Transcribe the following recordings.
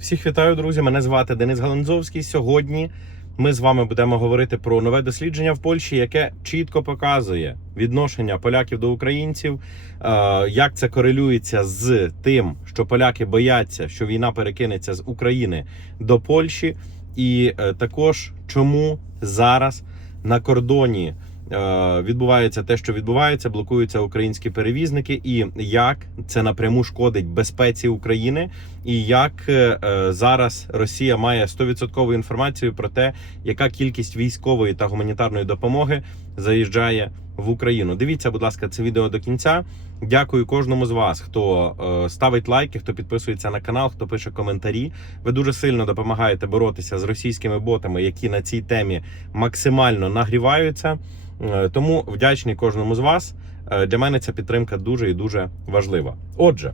Всіх вітаю, друзі. Мене звати Денис Галанзовський. Сьогодні ми з вами будемо говорити про нове дослідження в Польщі, яке чітко показує відношення поляків до українців, е, як це корелюється з тим, що поляки бояться, що війна перекинеться з України до Польщі, і е, також чому зараз на кордоні. Е, Відбувається те, що відбувається, блокуються українські перевізники, і як це напряму шкодить безпеці України, і як е, е, зараз Росія має 100% інформацію про те, яка кількість військової та гуманітарної допомоги заїжджає в Україну. Дивіться, будь ласка, це відео до кінця. Дякую кожному з вас, хто ставить лайки, хто підписується на канал, хто пише коментарі. Ви дуже сильно допомагаєте боротися з російськими ботами, які на цій темі максимально нагріваються. Е, Тому вдячний кожному з вас. Е, Для мене ця підтримка дуже і дуже важлива. Отже.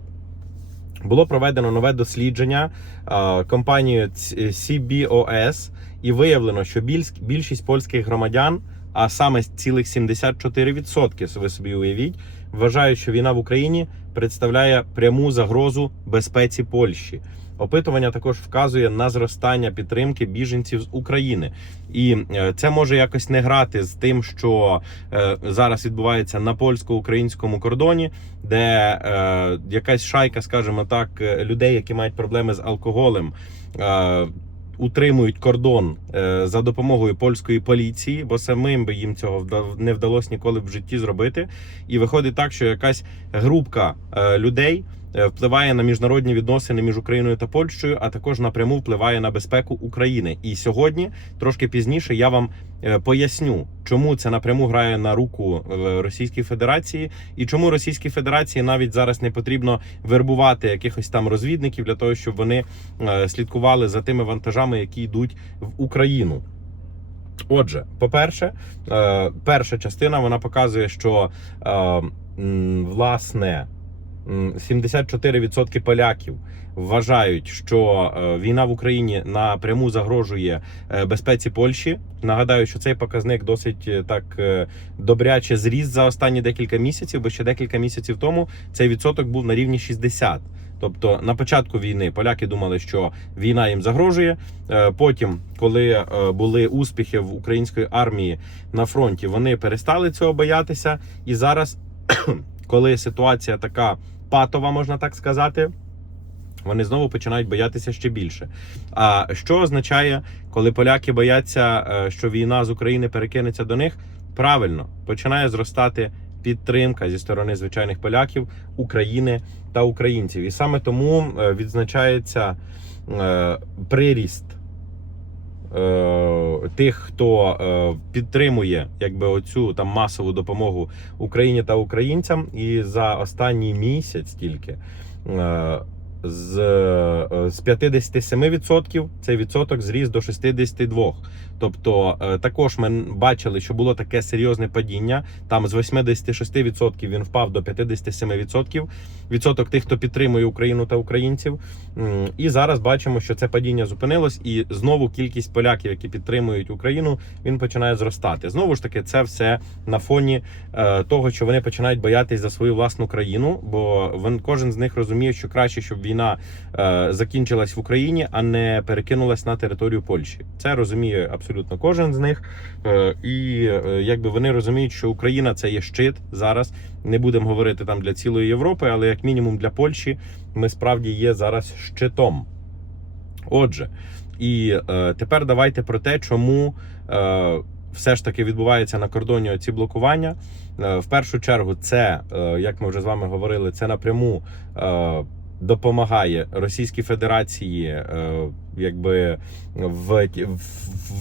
Було проведено нове дослідження е, компанією CBOS, і виявлено, що більшість польських громадян, а саме цілих 74%, ви собі уявіть, вважають, що війна в Україні представляє пряму загрозу безпеці Польщі. Опитування також вказує на зростання підтримки біженців з України, і е, це може якось не грати з тим, що е, зараз відбувається на польсько-українському кордоні, де е, якась шайка, скажімо так, людей, які мають проблеми з алкоголем. Утримують кордон за допомогою польської поліції, бо самим би їм цього не вдалося ніколи в житті зробити. І виходить так, що якась групка людей впливає на міжнародні відносини між Україною та Польщею, а також напряму впливає на безпеку України. І сьогодні, трошки пізніше, я вам е, поясню, чому це напряму грає на руку е, Російській Федерації, і чому Російській Федерації навіть зараз не потрібно вербувати якихось там розвідників для того, щоб вони е, слідкували за тими вантажами, які йдуть в Україну. Отже, по-перше, е, перша частина вона показує, що е, власне 74% поляків вважають, що е, війна в Україні напряму загрожує е, безпеці Польщі. Нагадаю, що цей показник досить е, так добряче зріс за останні декілька місяців, бо ще декілька місяців тому цей відсоток був на рівні 60%. Тобто на початку війни поляки думали, що війна їм загрожує. Потім, коли були успіхи в української армії на фронті, вони перестали цього боятися. І зараз, коли ситуація така патова, можна так сказати. Вони знову починають боятися ще більше. А що означає, коли поляки бояться, е, що війна з України перекинеться до них? Правильно починає зростати підтримка зі сторони звичайних поляків, України та українців. І саме тому е, відзначається е, приріст тих, хто е, підтримує якби оцю там масову допомогу Україні та українцям. І за останній місяць тільки. З, е, з 57% цей відсоток зріс до 62%. Тобто е, також ми бачили, що було таке серйозне падіння. Там з 86% він впав до 57%. Відсоток тих, хто підтримує Україну та українців. І зараз бачимо, що це падіння зупинилось, і знову кількість поляків, які підтримують Україну, він починає зростати. Знову ж таки, це все на фоні е, того, що вони починають боятись за свою власну країну, бо він кожен з них розуміє, що краще, щоб війна е, закінчилась в Україні, а не перекинулась на територію Польщі. Це розуміє абсолютно кожен з них. Е, і е, якби вони розуміють, що Україна це є щит зараз. Не будемо говорити там для цілої Європи, але як мінімум для Польщі ми справді є зараз щитом. Отже, і е, тепер давайте про те, чому е, все ж таки відбувається на кордоні ці блокування. Е, в першу чергу, це, е, як ми вже з вами говорили, це напряму е, допомагає Російській Федерації, е, якби в, в,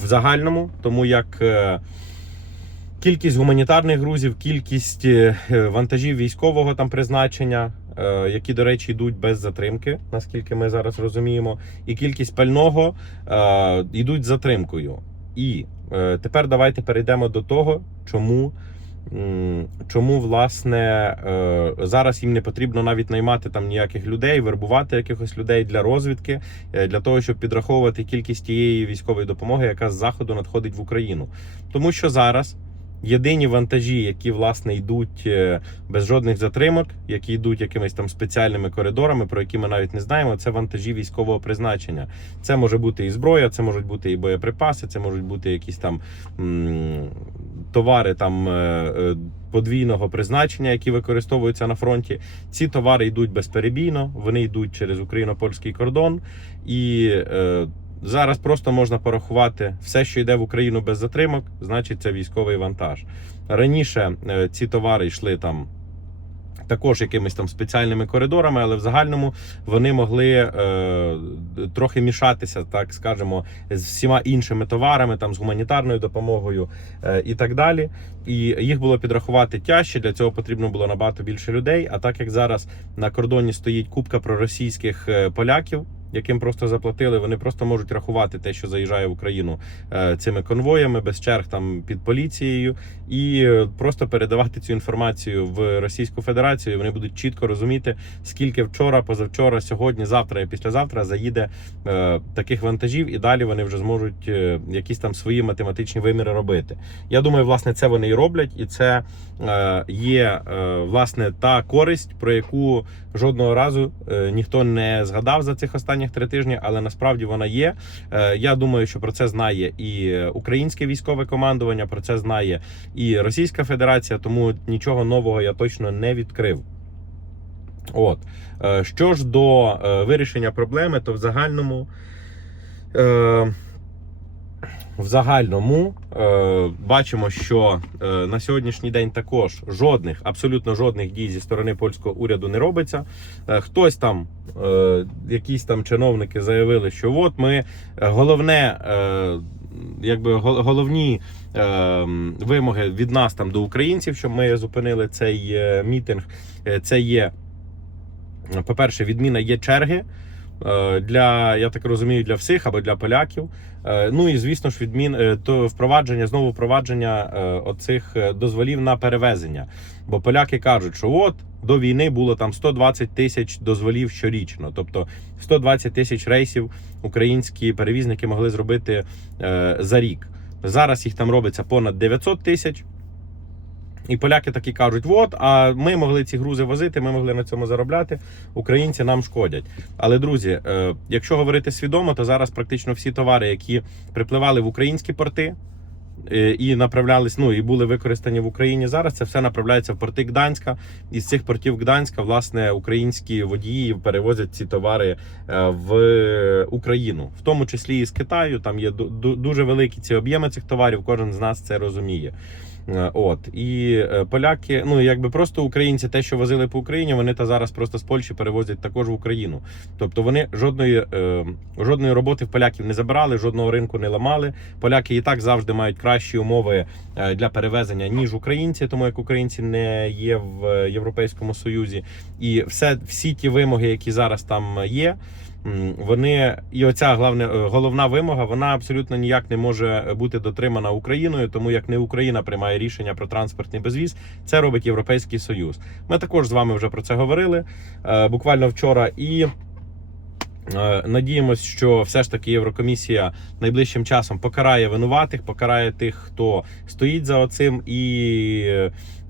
в загальному, тому як. Е, Кількість гуманітарних грузів, кількість е, вантажів військового там призначення, е, які, до речі, йдуть без затримки, наскільки ми зараз розуміємо, і кількість пального е, йдуть з затримкою. І тепер давайте перейдемо до того, чому, чому власне е, зараз їм не потрібно навіть наймати там ніяких людей, вербувати якихось людей для розвідки, е, для того, щоб підраховувати кількість тієї військової допомоги, яка з заходу надходить в Україну. Тому що зараз Єдині вантажі, які власне йдуть е, без жодних затримок, які йдуть якимись там спеціальними коридорами, про які ми навіть не знаємо, це вантажі військового призначення. Це може бути і зброя, це можуть бути і боєприпаси, це можуть бути якісь там товари там е, е, подвійного призначення, які використовуються на фронті. Ці товари йдуть безперебійно, вони йдуть через україно-польський кордон і. е, Зараз просто можна порахувати все, що йде в Україну без затримок, значить це військовий вантаж. Раніше ці товари йшли там також якимись там спеціальними коридорами, але в загальному вони могли е, трохи мішатися, так скажемо, з всіма іншими товарами, там з гуманітарною допомогою е, і так далі. І їх було підрахувати тяжче. Для цього потрібно було набагато більше людей. А так як зараз на кордоні стоїть купка проросійських е, поляків. Яким просто заплатили, вони просто можуть рахувати те, що заїжджає в Україну е, цими конвоями без черг там під поліцією, і е, просто передавати цю інформацію в Російську Федерацію. Вони будуть чітко розуміти, скільки вчора, позавчора, сьогодні, завтра і післязавтра заїде е, таких вантажів, і далі вони вже зможуть якісь там свої математичні виміри робити. Я думаю, власне, це вони і роблять, і це є власне та користь, про яку жодного разу ніхто не згадав за цих останніх три тижні, але насправді вона є. Е, я думаю, що про це знає і українське військове командування, про це знає і Російська Федерація, тому нічого нового я точно не відкрив. От Е, що ж до е, вирішення проблеми, то в загальному. В загальному е, бачимо, що е, на сьогоднішній день також жодних, абсолютно жодних дій зі сторони польського уряду не робиться. Е, хтось там, е, якісь там чиновники заявили, що от ми е, головне, е, якби головні е, вимоги від нас там до українців, щоб ми зупинили цей е, мітинг. е, Це є, по-перше, відміна є черги. Е, Для я так розумію, для всіх або для поляків. Е, Ну і звісно ж, відмін е, то впровадження знову впровадження оцих дозволів на перевезення. Бо поляки кажуть, що от до війни було там 120 тисяч дозволів щорічно, тобто 120 тисяч рейсів українські перевізники могли зробити за рік. Зараз їх там робиться понад 900 тисяч. І поляки такі кажуть: от, а ми могли ці грузи возити, ми могли на цьому заробляти. Українці нам шкодять. Але друзі, е, якщо говорити свідомо, то зараз практично всі товари, які припливали в українські порти. е, І направлялись, ну і були використані в Україні зараз. Це все направляється в порти Гданська. І з цих портів Гданська, власне, українські водії перевозять ці товари е, в Україну, в тому числі і з Китаю. Там є ду- ду- дуже великі ці об'єми цих товарів. Кожен з нас це розуміє. Е, От і е, поляки, ну якби просто українці, те, що возили по Україні, вони та зараз просто з Польщі перевозять також в Україну. Тобто вони жодної е, жодної роботи в поляків не забирали, жодного ринку не ламали. Поляки і так завжди мають кращі умови для перевезення ніж українці, тому як українці не є в Європейському Союзі, і все всі ті вимоги, які зараз там є. Вони і оця главне, е, головна вимога, вона абсолютно ніяк не може бути дотримана Україною, тому як не Україна приймає рішення про транспортний безвіз, це робить Європейський Союз. Ми також з вами вже про це говорили е, буквально вчора і. Е, Надіємось, що все ж таки Єврокомісія найближчим часом покарає винуватих, покарає тих, хто стоїть за оцим, і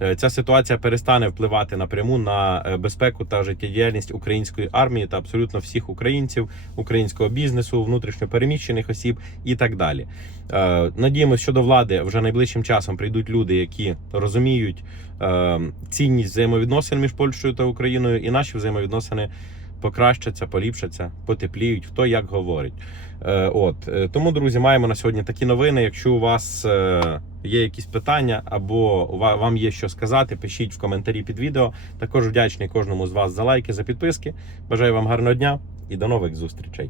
е, ця ситуація перестане впливати напряму на е, безпеку та життєдіяльність української армії та абсолютно всіх українців, українського бізнесу, внутрішньопереміщених осіб і так далі. Надіємось, що до влади вже найближчим часом прийдуть люди, які розуміють цінність взаємовідносин між Польщею та Україною, і наші взаємовідносини покращаться, поліпшаться, потепліють, хто як говорить. Е, От е, тому, друзі, маємо на сьогодні такі новини. Якщо у вас е, є якісь питання або вам є що сказати, пишіть в коментарі під відео. Також вдячний кожному з вас за лайки, за підписки. Бажаю вам гарного дня і до нових зустрічей.